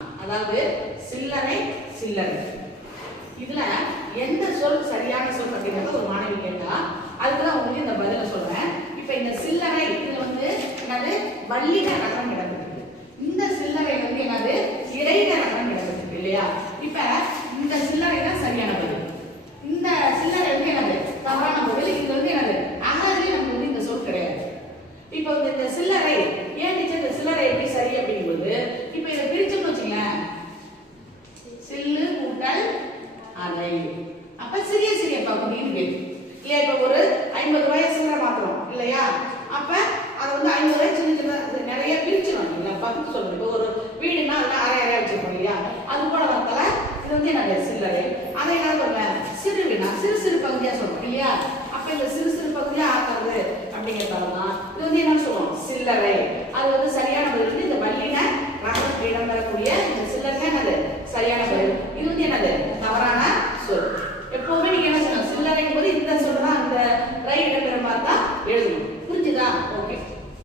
அதாவது சில்லறை சில்லறை. இதுல எந்த சொல் சரியான சொல் அப்படிங்கறத ஒரு மாணவி கேட்டா அதுக்கு தான் உங்களுக்கு இந்த பதில சொல்றேன். இப்போ இந்த சில்லறை இதுல வந்து என்னது வல்லின ரகம் இடம்பெற்றிருக்கு. இந்த சில்லறை வந்து என்னது இடையின ரகம் இடம்பெற்றிருக்கு இல்லையா? இப்ப இந்த சில்லறை தான் சரியான பதில். இந்த சில்லறை வந்து என்னது தவறான பதில். இது வந்து என்னது அகராதியில நமக்கு வந்து இந்த சொல் கிடையாது. இப்போ இந்த சில்லறை ஏன் டீச்சர் இந்த சில்லறை எப்படி சரி அப்படிங்கும்போது இப்போ இதை பிரிச்சோம்னு வச்சுங்களேன், சில்லு கூட்டல் அலை, அப்ப சிறிய சிறிய பகுதி இருக்கு இல்லையா? இப்ப ஒரு 50 ரூபாய் சில்லறை மாத்துறோம் இல்லையா? அப்ப அது வந்து 50 ரூபாய் சின்ன சின்ன நிறைய பிரிச்சிடும் இல்லையா? பகுத்து சொல்றோம். இப்போ ஒரு வீடுனா அதுல அரை அரையா வச்சிருக்கோம் இல்லையா? அது கூட வரத்தால இது வந்து என்னது சில்லறை. அதை என்ன சொல்றேன் சிறுவினா சிறு சிறு பகுதியா சொல்றோம் இல்லையா? அப்ப இந்த சிறு சிறு பகுதியா ஆக்குறது அப்படிங்கிறதாலதான் இது வந்து என்ன சொல்லுவோம் சில்லறை. அது வந்து சரியான பதில். இந்த வல்லின ரகம் இடம்பெறக்கூடிய இந்த சில்லறை என்னது சரியான பதில். இது வந்து என்னது தவறான சொல். எப்பவுமே நீங்க என்ன சொல்லணும் சில்லறைங்கும் போது இந்த சொல் தான் அந்த ரைட்